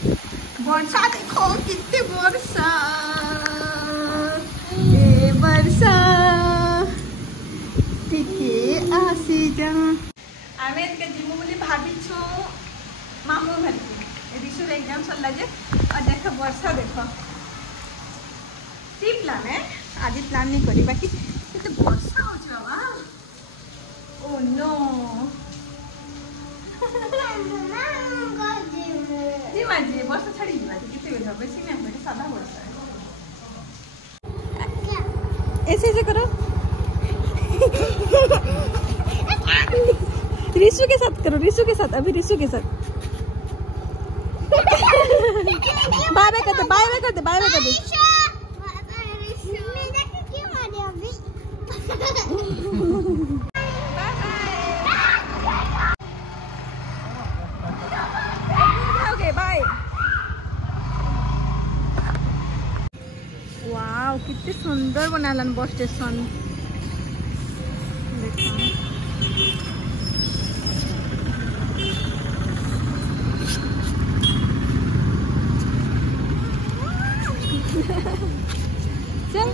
वर्षा देखो कितनी वर्षा ए वर्षा टिके आसी जा आमे के जिमु बोली भाभी छु मामू घर ऋषुर एग्जाम सरला जे और देखो वर्षा देखो सी प्लान है आज प्लान नहीं करी बाकी तो वर्षा हो बाबा ओ नो जी माँ जी वर्षा छाड़ी कितने बेटा बेसी नहीं बेटा सादा वर्षा ऐसे ऐसे करो ऋषु के साथ करो ऋषु के साथ अभी ऋषु के साथ बाय बाय करते बाय बाय करते बाय बाय करते वाव कितने सुंदर बनालन बस स्टेशन चल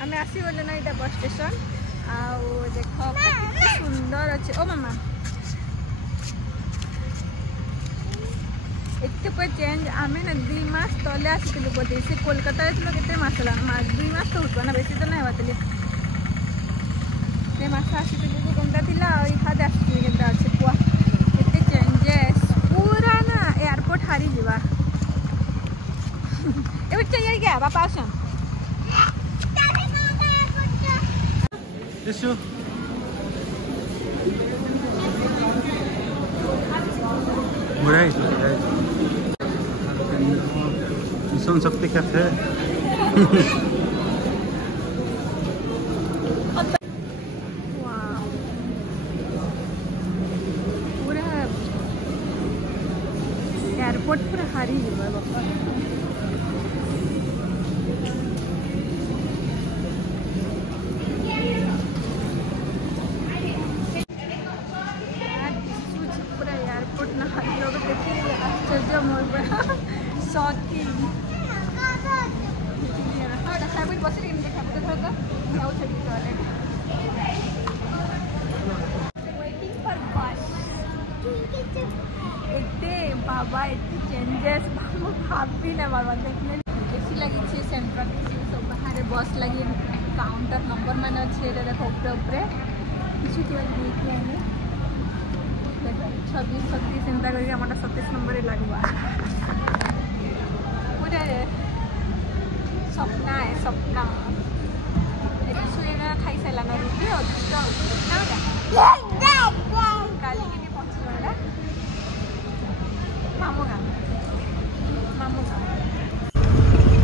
हमें आसी बोले ना इटा बस स्टेशन आओ देखो कितने सुंदर अच्छे ओ मामा एते पर चेंज आमे ना 2 मास तले आसिलु बोलते से कोलकाता रे केते मास ला 2 मास तो होतो ना बेसी तो नहीं बातले से मास आसिलु जे गंगा थिला और इहा दे आसिलु केता আছে पुआ केते चेंजेस पूरा ना एयरपोर्ट हारी जीवा ए बच्चा यार क्या पापा आसन ऋषु मिशन शक्ति कैफे पूरा एयरपोर्ट पूरा हारी जीवा बापा बाबा एती चेंजेस भाभी ना बाबा देखने कैसी लगी छे सेंट्रल सब बाहर बस लगी काउंटर नंबर मान अच्छे देखो ऊपर ऊपर किसी के देखिए आने 26 37 एंता करके हमारा 27 नंबर लगवा पूरा सपना है सपना सुना खाई सारा ना रुटी और काली के पहुंचला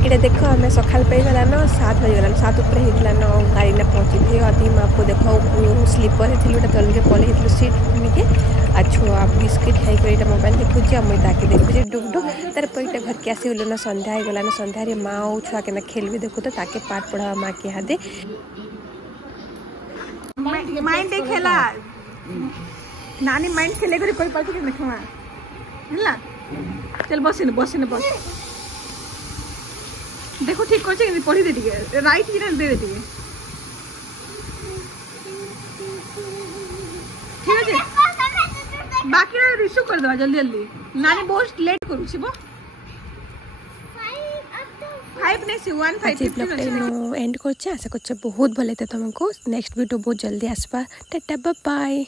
इटे देख हमें सकाल पे गलान 7 बजे गलान 7 ऊपर होगलान गाड़ी ना पहुँची थी अभी आपको देख स्लीपर थी गोटे तलके पलि सीट के अच्छो आप बिस्किट खाई मोबाइल देखुची मुझे ताकि देखुची डुक डुक तार पैटा घर के आसी बोलो ना संध्या हो गलान संध्यारे माँ और छुआ के खेल भी देखु तो ताके पाठ पढ़ा माँ के हादे माइंड खेला नानी माइंड खेले कोई पास के देखा है चल बस बस देखो ठीक कर पढ़ी दे टे राइट ही दे दे ठीक है बाकी रिसीव कर दवा जल्दी जल्दी नानी बहुत लेट करू छिबो 5 नहीं से 1 5 एंड करछे आशा करछे बहुत भले तुमको नेक्स्ट वीडियो बहुत जल्दी आसबा टाटा बाय बाय।